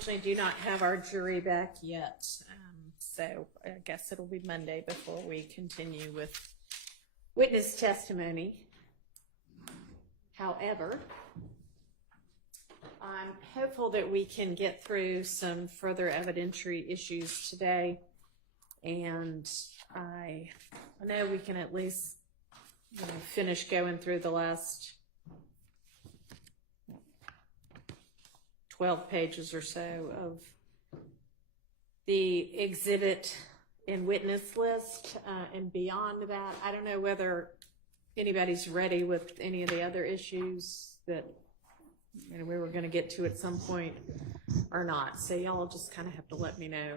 unfortunately do not have our jury back yet, so I guess it'll be Monday before we continue with witness testimony. However, I'm hopeful that we can get through some further evidentiary issues today, and I know we can at least finish going through the last 12 pages or so of the exhibit and witness list, and beyond that, I don't know whether anybody's ready with any of the other issues that we were going to get to at some point or not. So y'all just kind of have to let me know.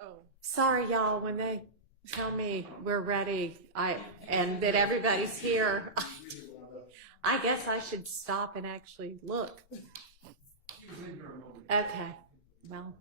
Oh, sorry, y'all. When they tell me we're ready, and that everybody's here, I guess I should stop and actually look. Okay. Well.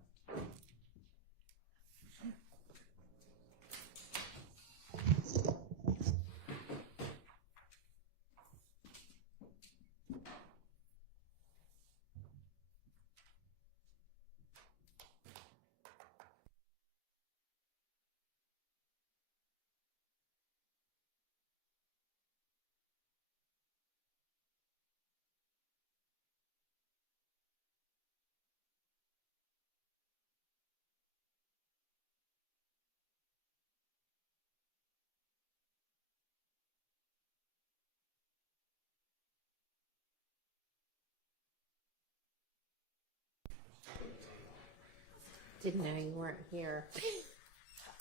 Didn't know you weren't here.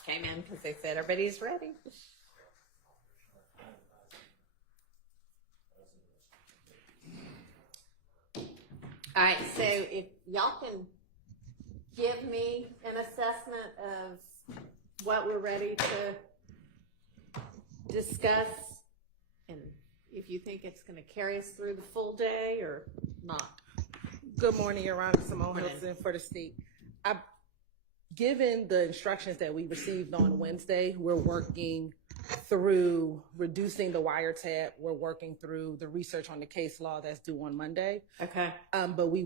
Came in because they said everybody's ready. All right, so if y'all can give me an assessment of what we're ready to discuss, and if you think it's going to carry us through the full day or not. Good morning, Your Honor. Simone Hilton for the state. Given the instructions that we received on Wednesday, we're working through reducing the wiretap. We're working through the research on the case law that's due on Monday. Okay. But we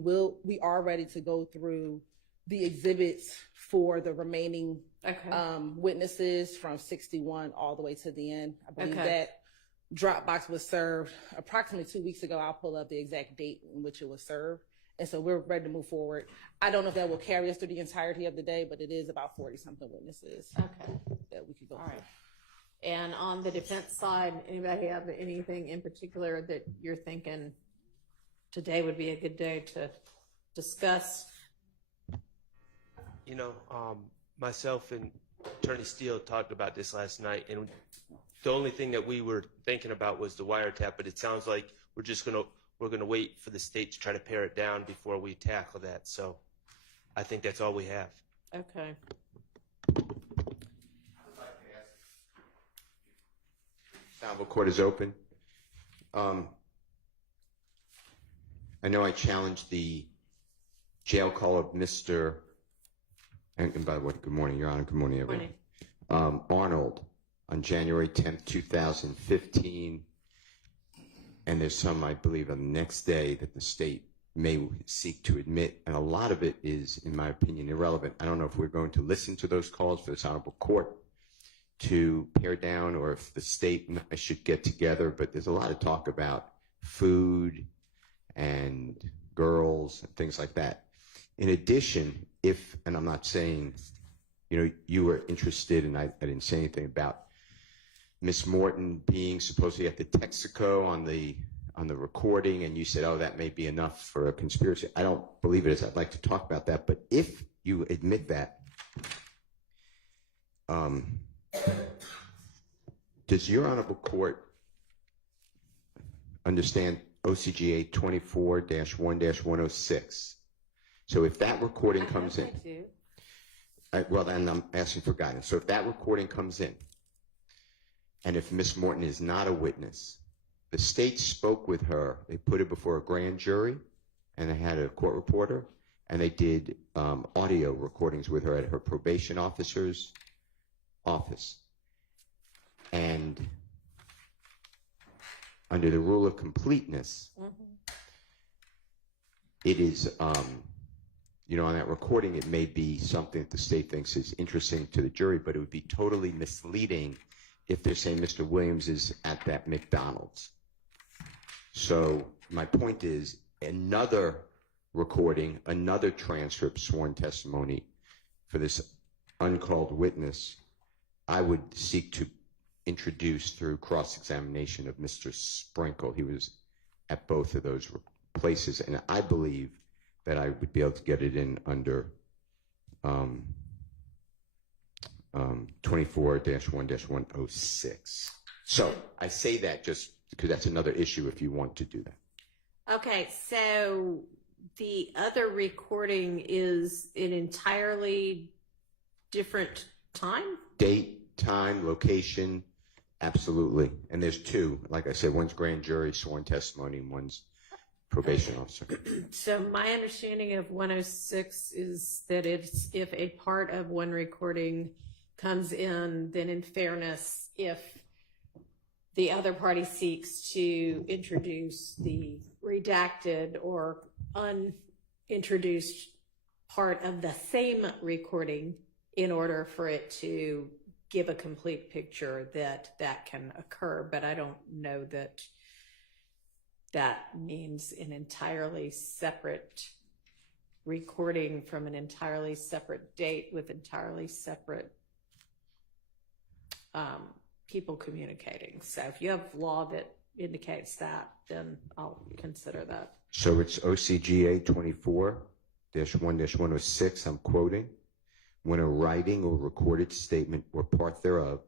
are ready to go through the exhibits for the remaining witnesses from 61 all the way to the end. I believe that Dropbox was served approximately 2 weeks ago. I'll pull up the exact date in which it was served. And so we're ready to move forward. I don't know if that will carry us through the entirety of the day, but it is about 40-something witnesses that we could go through. Right. And on the defense side, anybody have anything in particular that you're thinking today would be a good day to discuss? Myself and Attorney Steele talked about this last night, and the only thing that we were thinking about was the wiretap, but it sounds like we're going to wait for the state to try to pare it down before we tackle that. So I think that's all we have. Okay. Honorable Court is open. I know I challenged the jail call of Mr. And by the way, good morning, Your Honor. Good morning, everyone. Arnold on January 10th, 2015. And there's some, I believe, on the next day that the state may seek to admit. And a lot of it is, in my opinion, irrelevant. I don't know if we're going to listen to those calls for this honorable court to pare down, or if the state should get together. But there's a lot of talk about food and girls and things like that. In addition, and I'm not saying, you were interested, and I didn't say anything about Miss Morton being supposedly at the Texaco on the recording, and you said, oh, that may be enough for a conspiracy. I don't believe it is. I'd like to talk about that. But if you admit that, does your honorable court understand OCGA 24-1-106? So if that recording comes in, well, then I'm asking for guidance. So if that recording comes in, and if Miss Morton is not a witness, the state spoke with her. They put it before a grand jury, and they had a court reporter, and they did audio recordings with her at her probation officer's office. And under the rule of completeness, it is, you know, on that recording, it may be something that the state thinks is interesting to the jury, but it would be totally misleading if they're saying Mr. Williams is at that McDonald's. So my point is, another recording, another transcript, sworn testimony for this uncalled witness, I would seek to introduce through cross-examination of Mr. Sprinkle. He was at both of those places, and I believe that I would be able to get it in under 24-1-106. So I say that just because that's another issue if you want to do that. Okay, so the other recording is an entirely different time? Date, time, location, absolutely. And there's two. Like I said, one's grand jury sworn testimony and one's probation officer. So my understanding of 106 is that it's if a part of one recording comes in, then in fairness, if the other party seeks to introduce the redacted or unintroduced part of the same recording in order for it to give a complete picture, that can occur. But I don't know that that means an entirely separate recording from an entirely separate date with entirely separate people communicating. So if you have law that indicates that, then I'll consider that. So it's OCGA 24-1-106, I'm quoting, when a writing or recorded statement or part thereof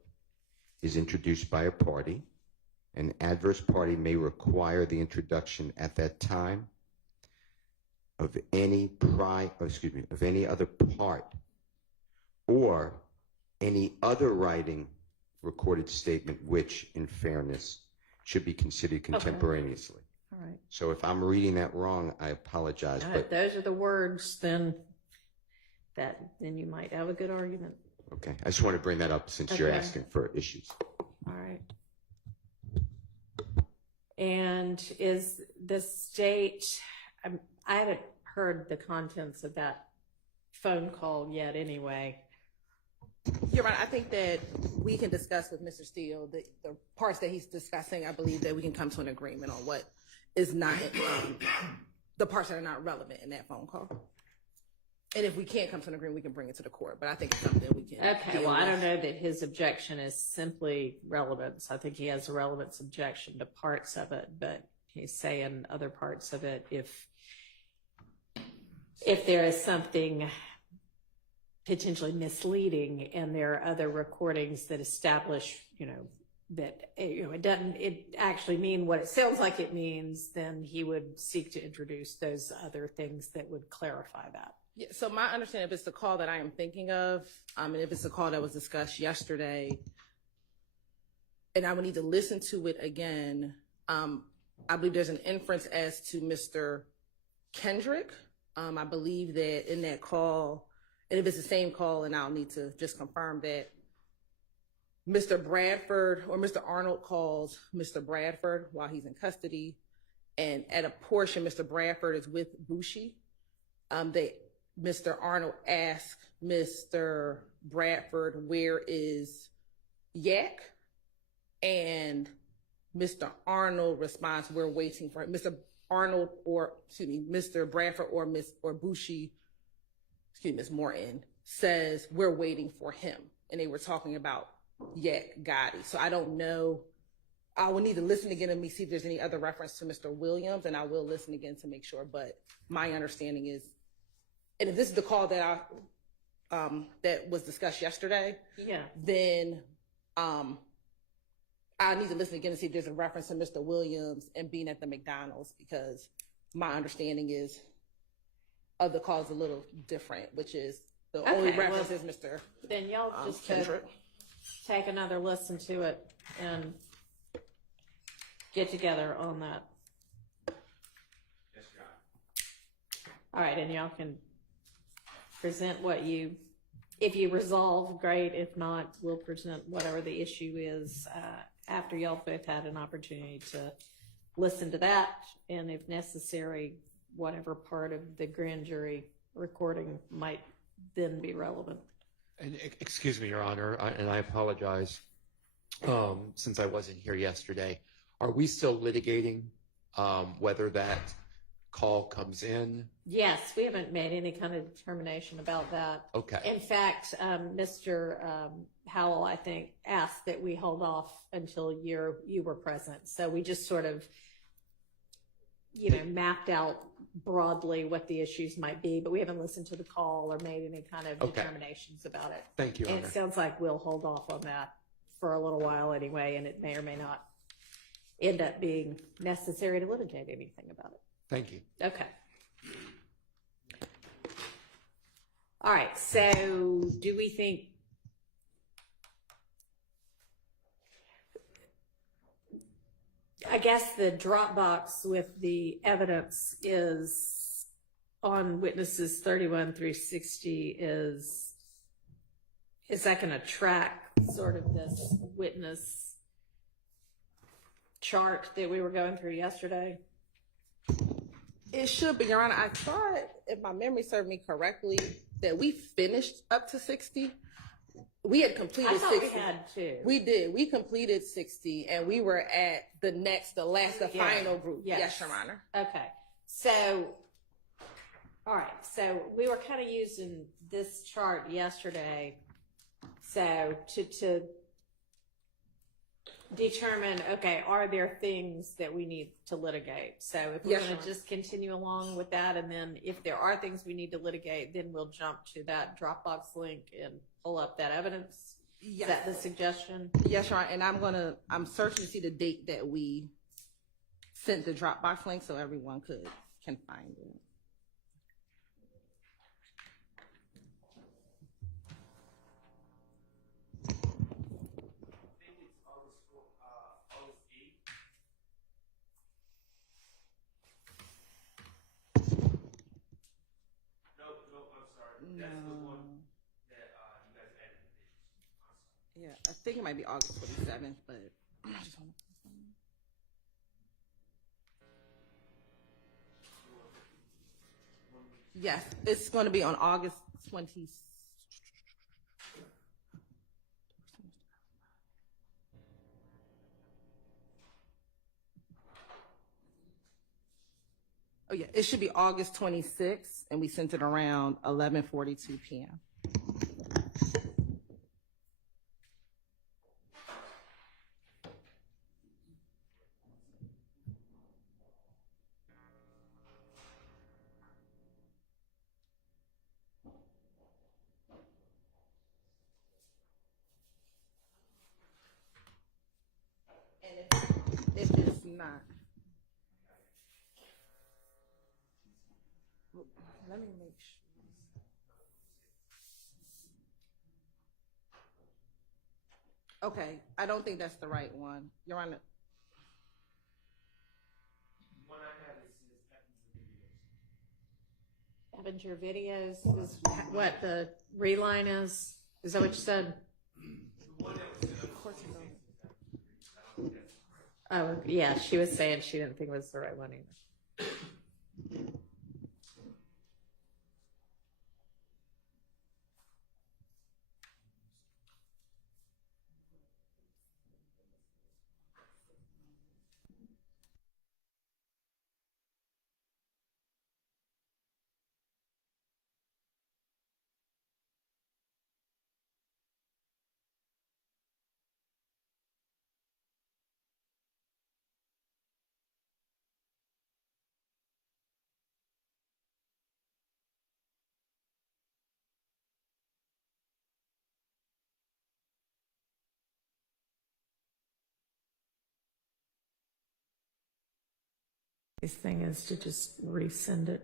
is introduced by a party, an adverse party may require the introduction at that time of any other part or any other writing, recorded statement which, in fairness, should be considered contemporaneously. All right. So if I'm reading that wrong, I apologize. But those are the words, then you might have a good argument. okay, I just want to bring that up since you're asking for issues. All right. And is the state, I haven't heard the contents of that phone call yet anyway. You're right. I think that we can discuss with Mr. Steele the parts that he's discussing. I believe that we can come to an agreement on what is not, the parts that are not relevant in that phone call. And if we can't come to an agreement, we can bring it to the court. But I think it's something that we can. Okay, well, I don't know that his objection is simply relevance. I think he has a relevance objection to parts of it, but he's saying other parts of it. If there is something potentially misleading and there are other recordings that establish, that it doesn't actually mean what it sounds like it means, then he would seek to introduce those other things that would clarify that. Yeah, so my understanding, if it's the call that I am thinking of, and if it's the call that was discussed yesterday, and I would need to listen to it again, I believe there's an inference as to Mr. Kendrick. I believe that in that call, and if it's the same call, and I'll need to just confirm that Mr. Bradford or Mr. Arnold calls Mr. Bradford while he's in custody, and at a portion, Mr. Bradford is with Bushi. Mr. Arnold asked Mr. Bradford, where is Yak? And Mr. Arnold responds, we're waiting for him. Mr. Bradford or Bushi, Ms. Morton, says we're waiting for him. And they were talking about Yak Gotti. So I don't know. I will need to listen again and see if there's any other reference to Mr. Williams, and I will listen again to make sure. But my understanding is, and if this is the call that that was discussed yesterday, then I need to listen again and see if there's a reference to Mr. Williams and being at the McDonald's, because my understanding is of the call is a little different, which is the only reference is Mr. Then y'all just Kendrick. Take another listen to it and get together on that. Yes, John. All right, and y'all can present if you resolve, great. If not, we'll present whatever the issue is after y'all both had an opportunity to listen to that, and if necessary, whatever part of the grand jury recording might then be relevant. And excuse me, Your Honor, and I apologize, since I wasn't here yesterday. Are we still litigating whether that call comes in? Yes, we haven't made any kind of determination about that. Okay. In fact, Mr. Howell, I think, asked that we hold off until you were present. So we just sort of, mapped out broadly what the issues might be, but we haven't listened to the call or made any kind of determinations about it. Thank you, Your And Honor. it sounds like we'll hold off on that for a little while anyway, and it may or may not end up being necessary to litigate anything about it. Thank you. Okay. All right, so do we think I guess the Dropbox with the evidence is on witnesses 31 through 60 is that going to track sort of this witness chart that we were going through yesterday? It should be, Your Honor. I thought, if my memory served me correctly, that we finished up to 60. We had completed I thought 60. we had two. We did. We completed 60, and we were at the final group. Yes, Your Honor. Okay. So, all right. So we were kind of using this chart yesterday. So to determine, okay, are there things that we need to litigate? So if we're going to just continue along with that, and then if there are things we need to litigate, then we'll jump to that Dropbox link and pull up that evidence. Yes. Is that the suggestion? Yes, Your Honor. And I'm searching to see the date that we sent the Dropbox link so everyone can find it. Yeah, I think it might be August 27th, but I just want to confirm. Yes, it's going to be on August 20th. Oh yeah, it should be August 26th, and we sent it around 11:42 p.m. If it's not, let me make sure. Okay, I don't think that's the right one. Your Honor. One I have is Evanger videos is what the reline is? Is that what you said? Oh, yeah, she was saying she didn't think it was the right one either. This thing is to just resend it.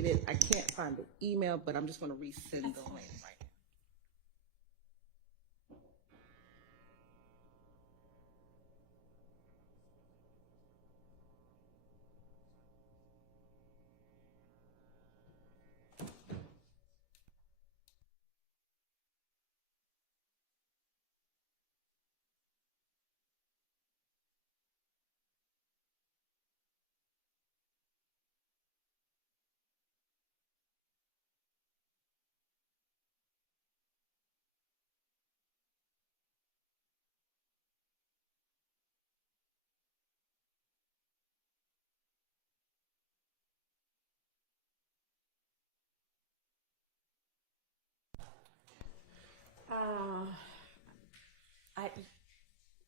updated. I can't find the email, but I'm just going to resend the link right now.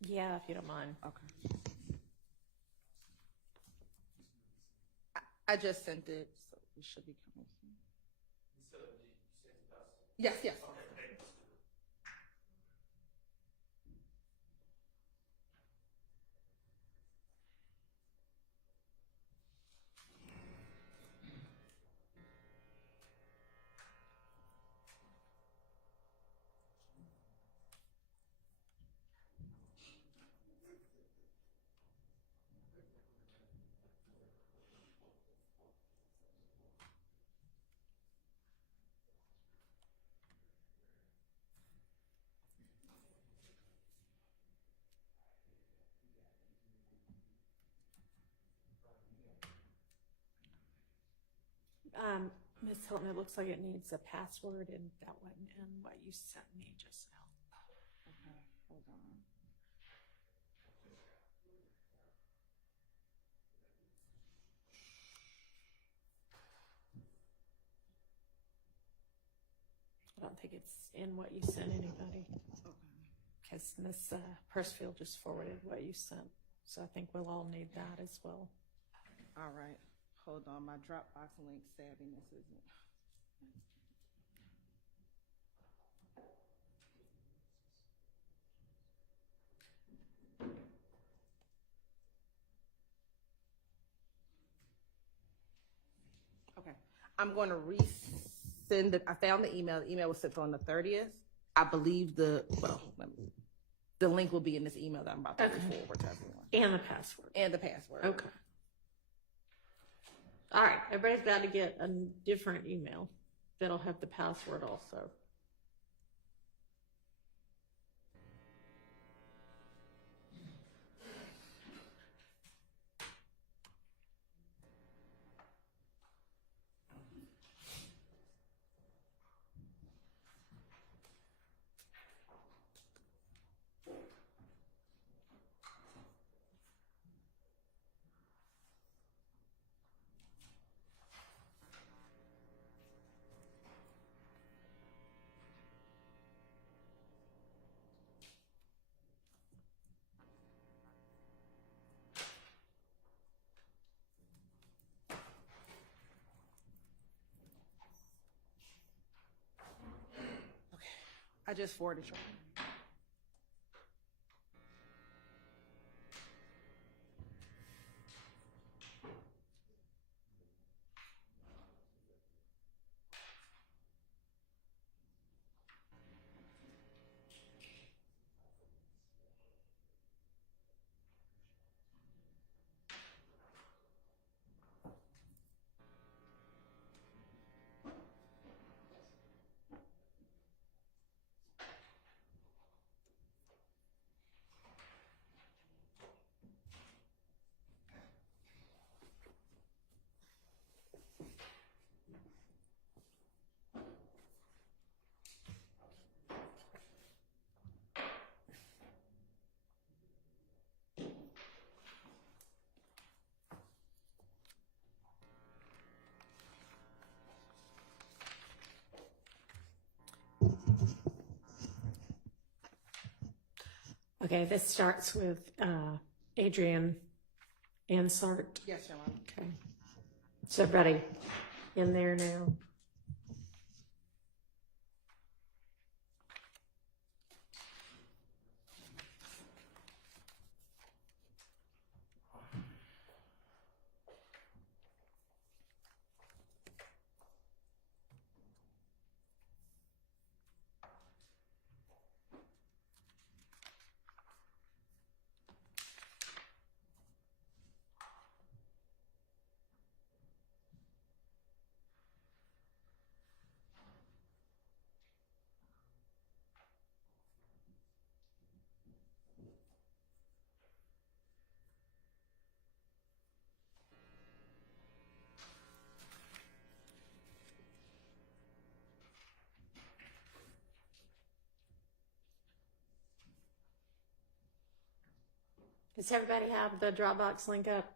Yeah, if you don't mind. Okay. I just sent it, so it should be coming soon. Yes, yes. Ms. Hilton, it looks like it needs a password, and that wasn't in what you sent me just now. Okay, hold on. I don't think it's in what you sent anybody, Okay. because Ms. Persfield just forwarded what you sent. So I think we'll all need that as well. All right. Hold on. My Dropbox link savviness isn't. Okay. I'm going to resend it. I found the email. The email was sent on the 30th. I believe the link will be in this email that I'm about to forward to everyone. And the password. And the password. Okay. All right. Everybody's got to get a different email that'll have the password also. I just forwarded you. Okay, this starts with Adrian Ansart. Yes, Your Honor. Okay. Is everybody in there now? Does everybody have the Dropbox link up?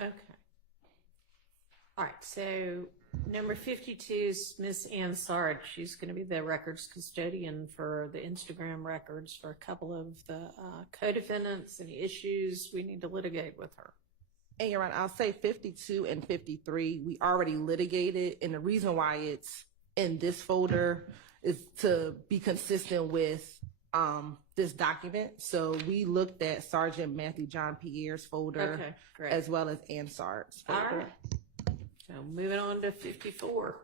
Okay. All right, so number 52 is Miss Ann Sard. She's going to be the records custodian for the Instagram records for a couple of the co-defendants. Any issues we need to litigate with her? And you're right, I'll say 52 and 53, we already litigated, and the reason why it's in this folder is to be consistent with this document. So we looked at Sergeant Matthew John Pierre's folder, Okay, great. as well as Ansar's folder. All right. So moving on to 54.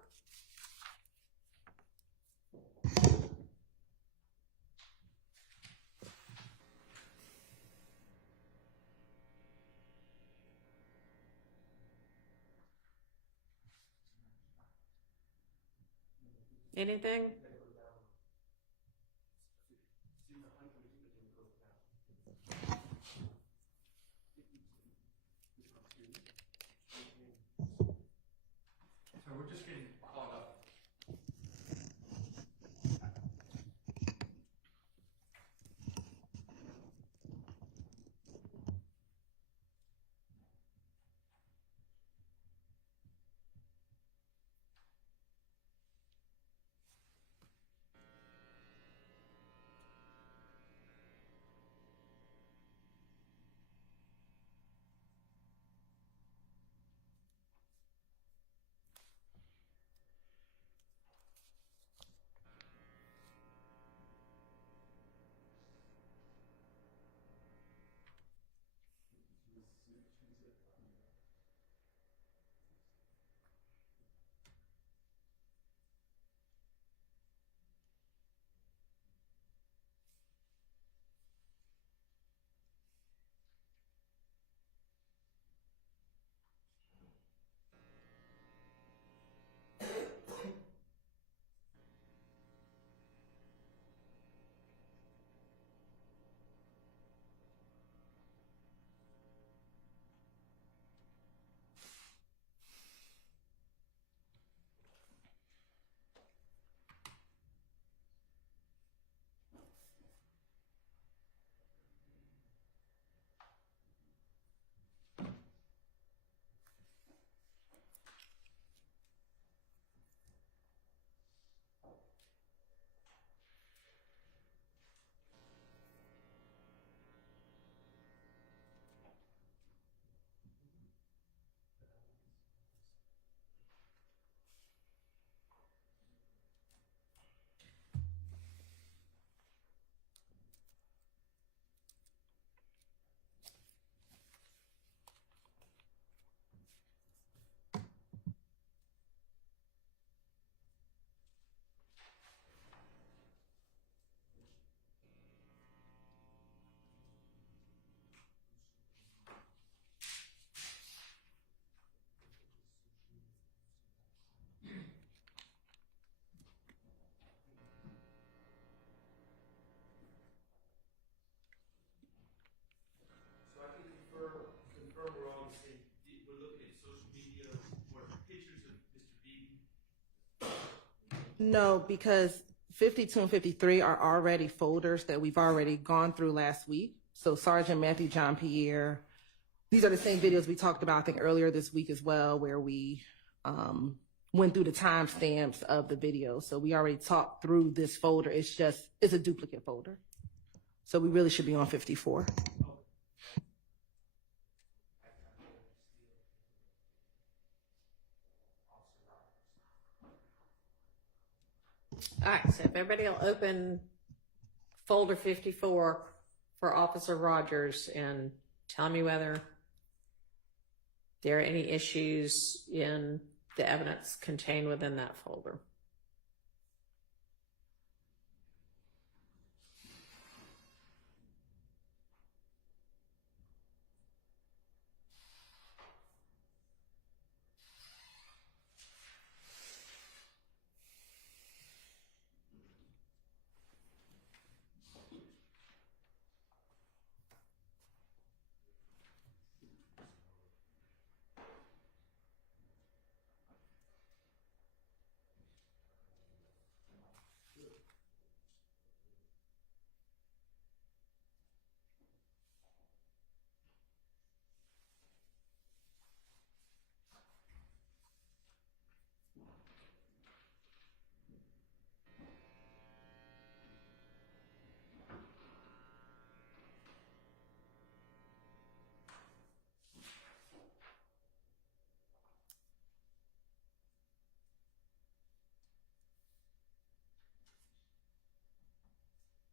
Anything? So we're just getting caught up. No, because 52 and 53 are already folders that we've already gone through last week. So Sergeant Matthew John Pierre, these are the same videos we talked about, I think, earlier this week as well, where we went through the timestamps of the video. So we already talked through this folder. It's a duplicate folder. So we really should be on 54. All right, so if everybody will open folder 54 for Officer Rogers and tell me whether there are any issues in the evidence contained within that folder.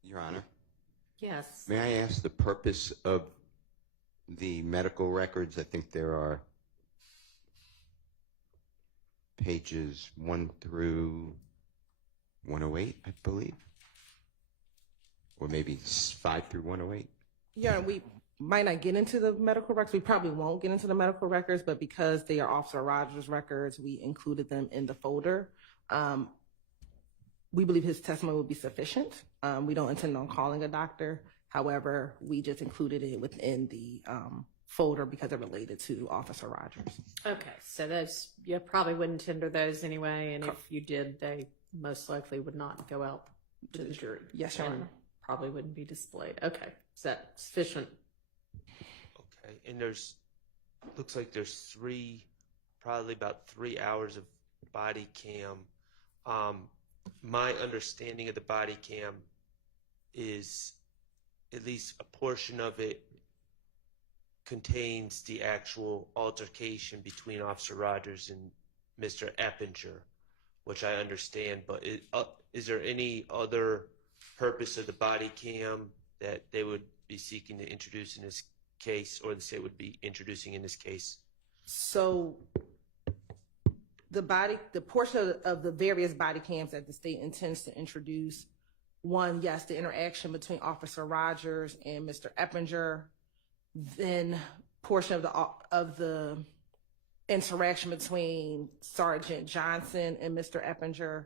Your Honor, Yes. may I ask the purpose of the medical records? I think there are pages 1 through 108, I believe, or maybe 5 through 108. Yeah, we might not get into the medical records. We probably won't get into the medical records, but because they are Officer Rogers' records, we included them in the folder. We believe his testimony will be sufficient. We don't intend on calling a doctor. However, we just included it within the folder because it related to Officer Rogers. Okay, so those, you probably wouldn't tender those anyway, and if you did, they most likely would not go out to the jury. Yes, Your and Honor. probably wouldn't be displayed. Okay, is that sufficient? Okay, and looks like there's probably about 3 hours of body cam. My understanding of the body cam is at least a portion of it contains the actual altercation between Officer Rogers and Mr. Eppinger, which I understand, but is there any other purpose of the body cam that they would be seeking to introduce in this case, or the state would be introducing in this case? So the portion of the various body cams that the state intends to introduce, one, yes, the interaction between Officer Rogers and Mr. Eppinger, then portion of the interaction between Sergeant Johnson and Mr. Eppinger,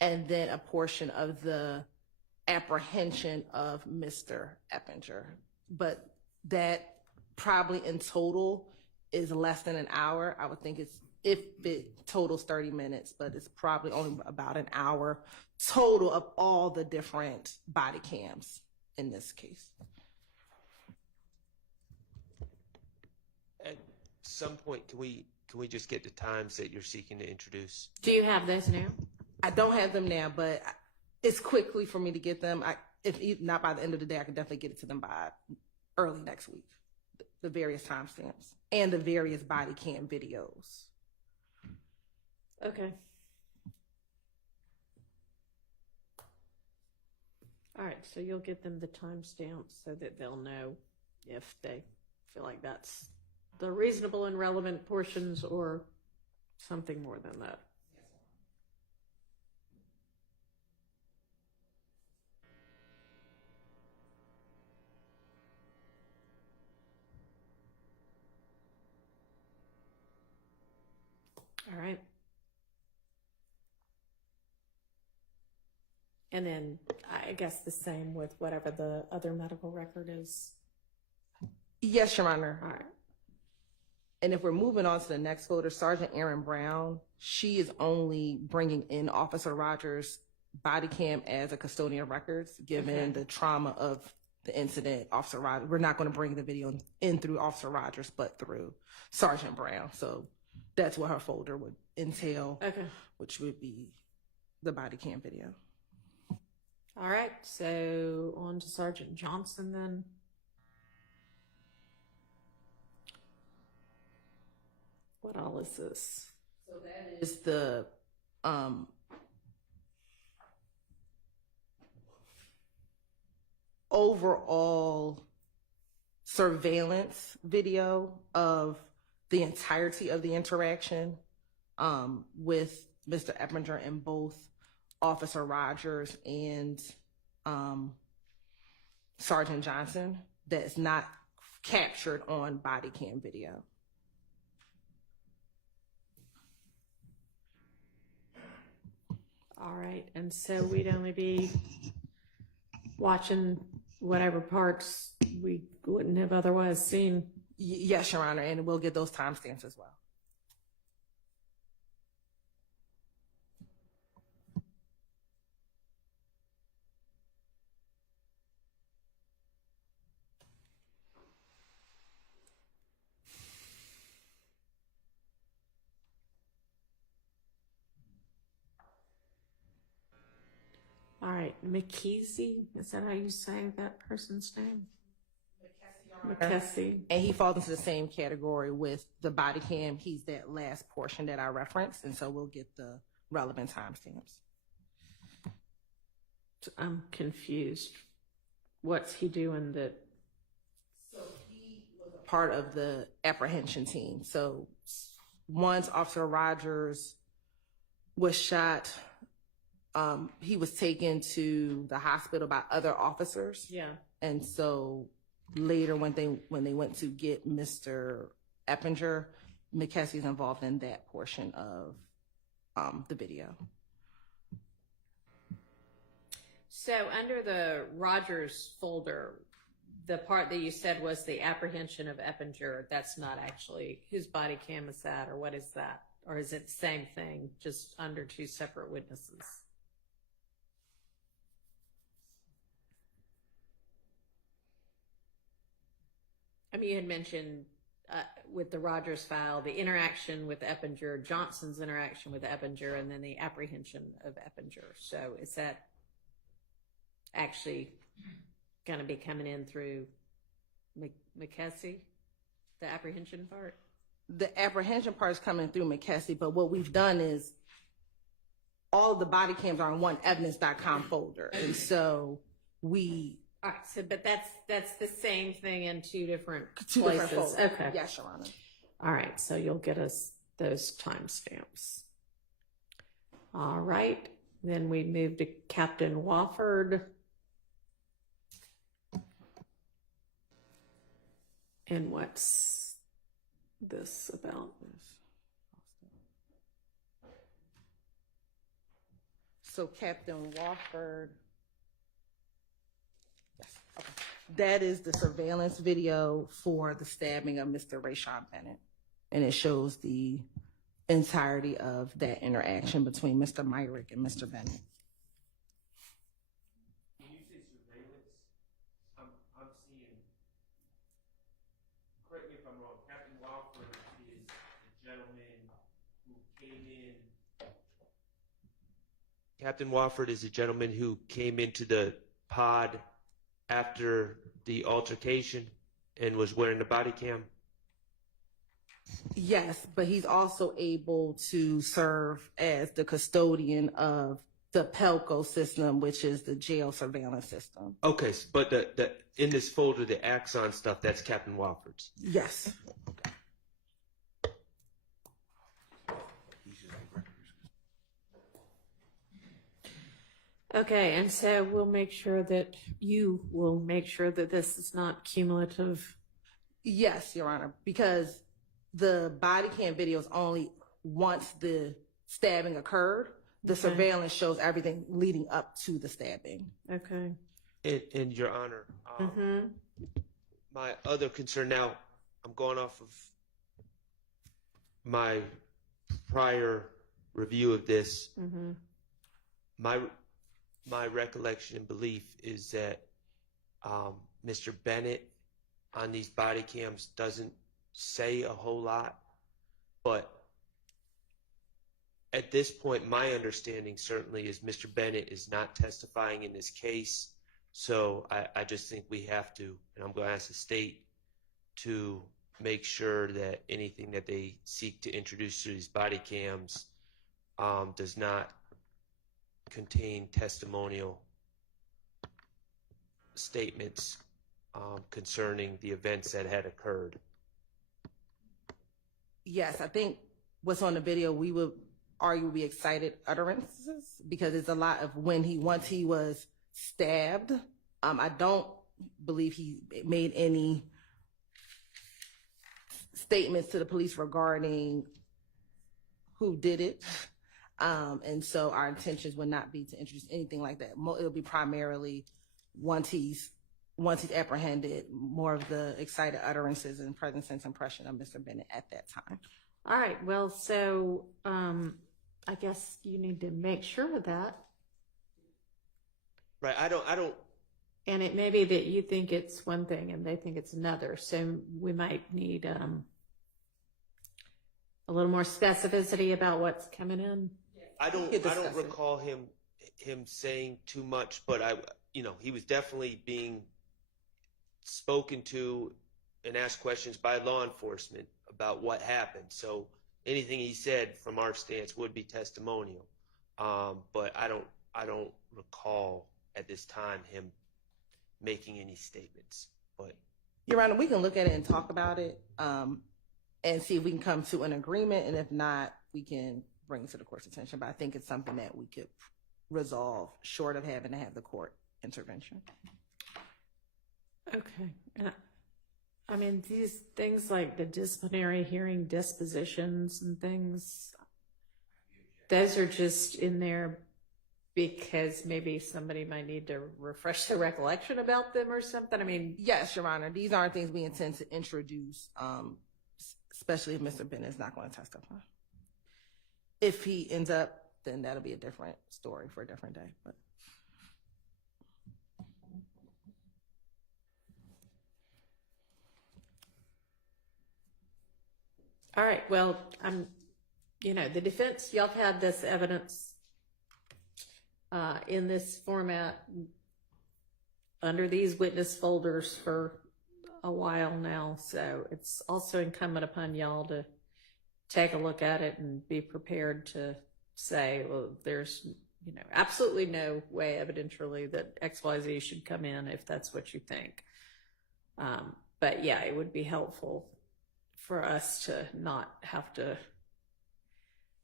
and then a portion of the apprehension of Mr. Eppinger. But that probably in total is less than an hour. I would think if it totals 30 minutes, but it's probably only about an hour total of all the different body cams in this case. At some point, can we just get the times that you're seeking to introduce? Do you have those now? I don't have them now, but it's quickly for me to get them. If not by the end of the day, I can definitely get it to them by early next week. The various timestamps and the various body cam videos. Okay. All right, so you'll get them the timestamps so that they'll know if they feel like that's the reasonable and relevant portions or something more than that. All right. And then I guess the same with whatever the other medical record is. Yes, Your Honor. All right. And if we're moving on to the next folder, Sergeant Erin Brown, she is only bringing in Officer Rogers' body cam as a custodian of records, given the trauma of the incident. Officer Rogers, we're not going to bring the video in through Officer Rogers, but through Sergeant Brown. So that's what her folder would entail, which would be the body cam video. All right, so on to Sergeant Johnson then. What all is this? So that is the overall surveillance video of the entirety of the interaction with Mr. Eppinger and both Officer Rogers and Sergeant Johnson that's not captured on body cam video. All right, and so we'd only be watching whatever parts we wouldn't have otherwise seen. Yes, Your Honor, and we'll get those timestamps as well. All right, McKessie, is that how you say that person's name? McKessie. And he falls into the same category with the body cam. He's that last portion that I referenced, and so we'll get the relevant timestamps. I'm confused. What's he doing that? So he was a part of the apprehension team. So once Officer Rogers was shot, he was taken to the hospital by other officers. Yeah. And so later when they went to get Mr. Eppinger, McKessie's involved in that portion of the video. So under the Rogers folder, the part that you said was the apprehension of Eppinger, that's not actually, whose body cam is that, or what is that? Or is it the same thing, just under two separate witnesses? I mean, you had mentioned with the Rogers file, the interaction with Eppinger, Johnson's interaction with Eppinger, and then the apprehension of Eppinger. So is that actually going to be coming in through McKessie, the apprehension part? The apprehension part is coming through McKessie, but what we've done is all of the body cams are in one evidence.com folder. And so we... All right, so but that's the same thing in two different different places. folders. Okay. Yes, Your Honor. All right, so you'll get us those timestamps. All right, then we move to Captain Wofford. And what's this about? So Captain Wofford, yes, okay. That is the surveillance video for the stabbing of Mr. Rayshawn Bennett. And it shows the entirety of that interaction between Mr. Myrick and Mr. Bennett. When you say surveillance, I'm seeing, correct me if I'm wrong, Captain Walford is the gentleman who came in. Captain Wofford is a gentleman who came into the pod after the altercation and was wearing the body cam? Yes, but he's also able to serve as the custodian of the Pelco system, which is the jail surveillance system. Okay, but the in this folder, the Axon stuff, that's Captain Wofford's. Yes. Okay, and so we'll make sure that you will make sure that this is not cumulative. Yes, Your Honor, because the body cam video is only once the stabbing occurred. The surveillance shows everything leading up to the stabbing. Okay. And Your Honor, my other concern now, I'm going off of my prior review of this, my recollection and belief is that Mr. Bennett on these body cams doesn't say a whole lot, but at this point, my understanding certainly is Mr. Bennett is not testifying in this case. So I just think we have to, and I'm going to ask the state to make sure that anything that they seek to introduce to these body cams does not contain testimonial statements concerning the events that had occurred. Yes, I think what's on the video, we would argue would be excited utterances, because it's a lot of once he was stabbed. I don't believe he made any statements to the police regarding who did it. And so our intentions would not be to introduce anything like that. It'll be primarily once he's apprehended, more of the excited utterances and present sense impression of Mr. Bennett at that time. All right. Well, so I guess you need to make sure of that. Right. I don't. And it may be that you think it's one thing and they think it's another. So we might need a little more specificity about what's coming in. I don't recall him saying too much, but he was definitely being spoken to and asked questions by law enforcement about what happened. So anything he said from our stance would be testimonial. But I don't recall at this time him making any statements. But Your Honor, we can look at it and talk about it and see if we can come to an agreement. And if not, we can bring it to the court's attention. But I think it's something that we could resolve short of having to have the court intervention. Okay. I mean, these things like the disciplinary hearing dispositions and things, those are just in there because maybe somebody might need to refresh their recollection about them or something. I mean, yes, Your Honor, these aren't things we intend to introduce, especially if Mr. Bennett is not going to testify. If he ends up, then that'll be a different story for a different day. But all right. Well, the defense, y'all have had this evidence in this format under these witness folders for a while now. So it's also incumbent upon y'all to take a look at it and be prepared to say, well, there's, absolutely no way evidentially that XYZ should come in if that's what you think. But yeah, it would be helpful for us to not have to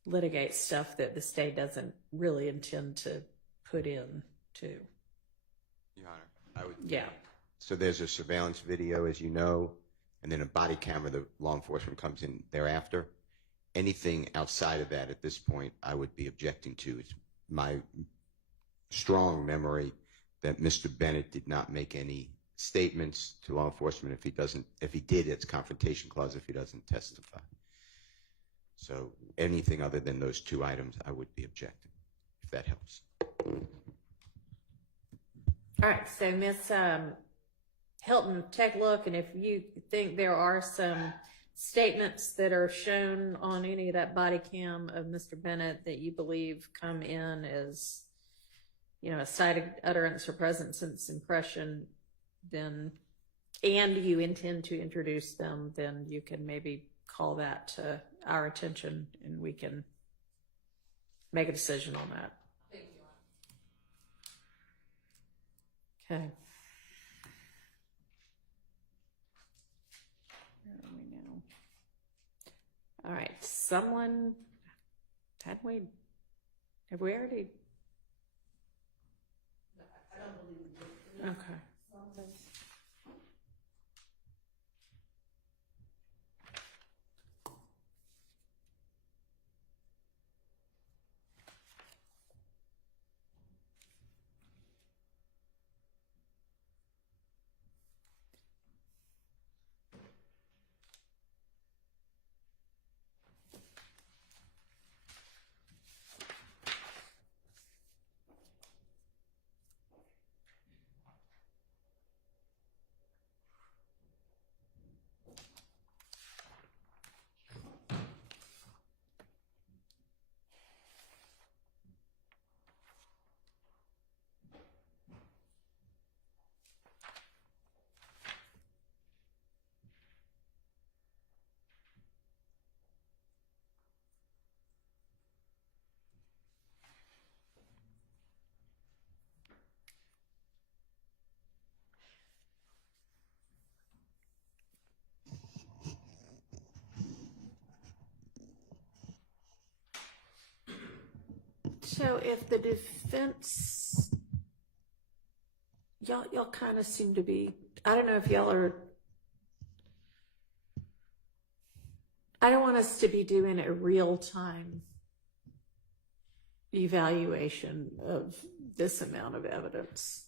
litigate stuff that the state doesn't really intend to put in to. Your Honor, I would. Yeah. So there's a surveillance video, as you know, and then a body camera that law enforcement comes in thereafter. Anything outside of that at this point, I would be objecting to. It's my strong memory that Mr. Bennett did not make any statements to law enforcement. If he did, it's confrontation clause if he doesn't testify. So anything other than those two items, I would be objecting, if that helps. All right, so Ms. Hilton, take a look, and if you think there are some statements that are shown on any of that body cam of Mr. Bennett that you believe come in as, a cited utterance or present sense impression, then, and you intend to introduce them, then you can maybe call that to our attention and we can make a decision on that. thank you. Okay. Where are we now? All right, have we already? I don't believe it. Okay. So if the defense, y'all kind of seem to be, I don't know if y'all are, I don't want us to be doing a real-time evaluation of this amount of evidence.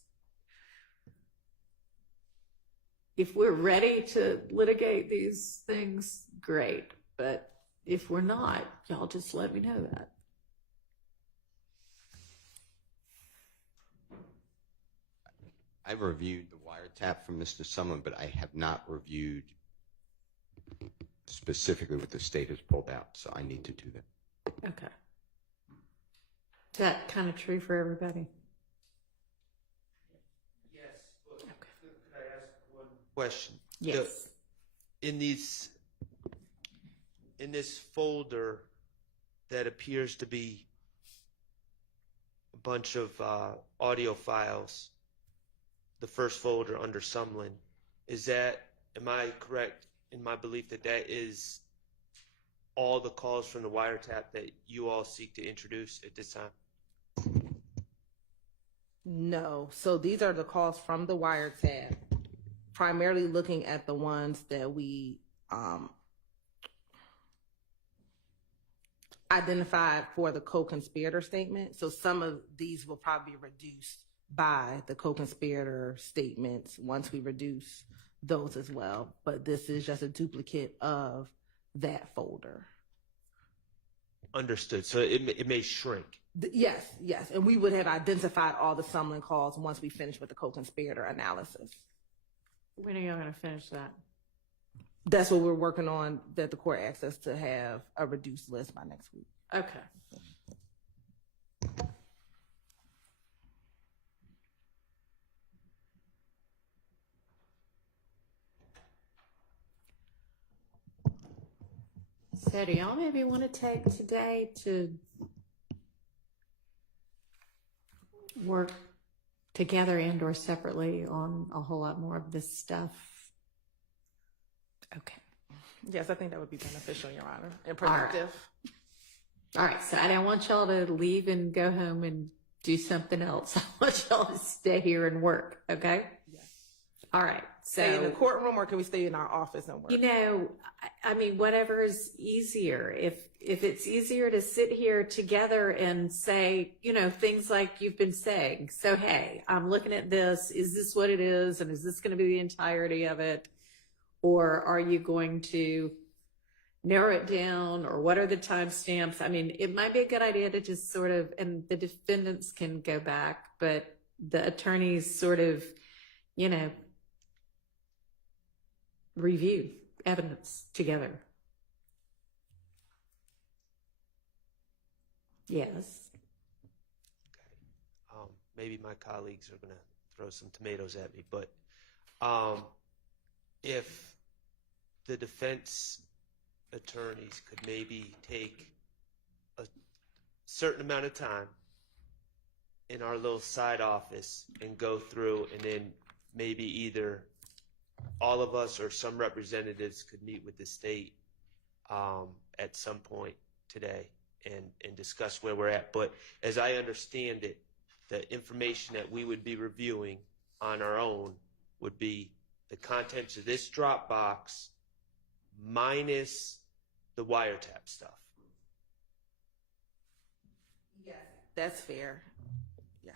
If we're ready to litigate these things, great. But if we're not, y'all just let me know that. I've reviewed the wiretap from Mr. Sumlin, but I have not reviewed specifically what the state has pulled out, so I need to do that. Okay. Is that kind of true for everybody? Yes. Okay. Could I ask one question? Yes. In this folder that appears to be a bunch of audio files, the first folder under Sumlin, am I correct in my belief that that is all the calls from the wiretap that you all seek to introduce at this time? No. So these are the calls from the wiretap, primarily looking at the ones that we identified for the co-conspirator statement. So some of these will probably be reduced by the co-conspirator statements once we reduce those as well. But this is just a duplicate of that folder. Understood. So it may shrink. Yes. And we would have identified all the Sumlin calls once we finish with the co-conspirator analysis. When are y'all going to finish that? That's what we're working on, that the court asks us to have a reduced list by next week. Okay. So do y'all maybe want to take today to work together and or separately on a whole lot more of this stuff? Okay. Yes, I think that would be beneficial, Your Honor, and productive. All right, so I don't want y'all to leave and go home and do something else. I want y'all to stay here and work, okay? Yes. All right, so. Stay in the courtroom, or can we stay in our office and work? You know, I mean, whatever is easier. If it's easier to sit here together and say, you know, things like you've been saying. So, hey, I'm looking at this. Is this what it is? And is this going to be the entirety of it? Or are you going to narrow it down? Or what are the timestamps? I mean, it might be a good idea to just sort of, and the defendants can go back, but the attorneys sort of, you know, review evidence together. Yes. Okay. Maybe my colleagues are going to throw some tomatoes at me, but if the defense attorneys could maybe take a certain amount of time in our little side office and go through, and then maybe either all of us or some representatives could meet with the state at some point today and discuss where we're at. But as I understand it, the information that we would be reviewing on our own would be the contents of this Dropbox minus the wiretap stuff. Yes, that's fair. Yes.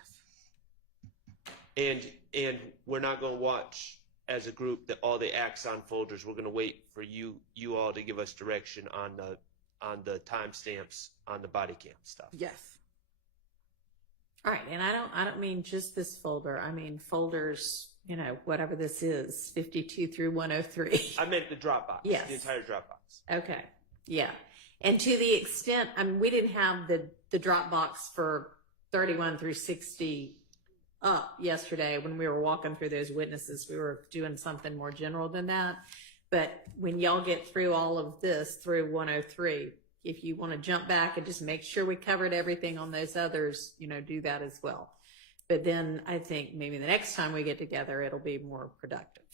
And we're not going to watch as a group all the Axon folders. We're going to wait for you all to give us direction on the timestamps on the body cam stuff. Yes. All right, and I don't mean just this folder. I mean folders, you know, whatever this is, 52 through 103. I meant the Dropbox. Yes. The entire Dropbox. Okay. Yeah. And to the extent, I mean, we didn't have the Dropbox for 31 through 60 up yesterday when we were walking through those witnesses. We were doing something more general than that. But when y'all get through all of this through 103, if you want to jump back and just make sure we covered everything on those others, you know, do that as well. But then I think maybe the next time we get together, it'll be more productive.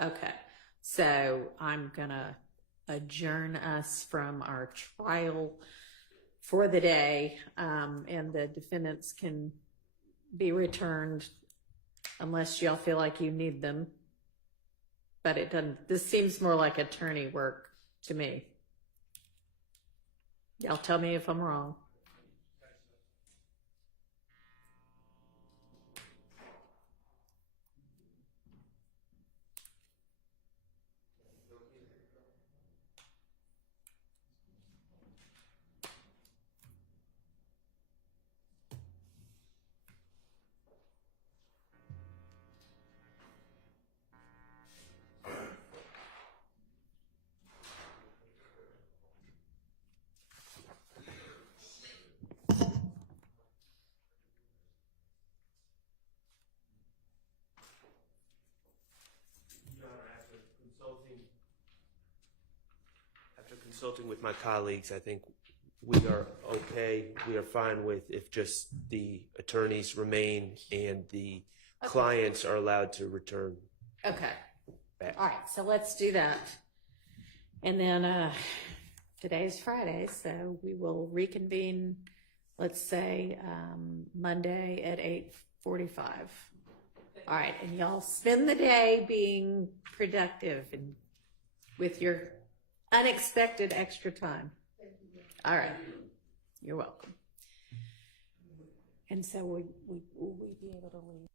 Okay. So I'm going to adjourn us from our trial for the day, and the defendants can be returned unless y'all feel like you need them. But it doesn't, this seems more like attorney work to me. Y'all tell me if I'm wrong. After consulting with my colleagues, I think we are okay. We are fine with if just the attorneys remain and the clients are allowed to return. Okay. Back. All right, so let's do that. And then today's Friday, so we will reconvene, let's say, Monday at 8:45. All right, and y'all spend the day being productive and with your unexpected extra time. All right, you're welcome. And so will we be able to leave?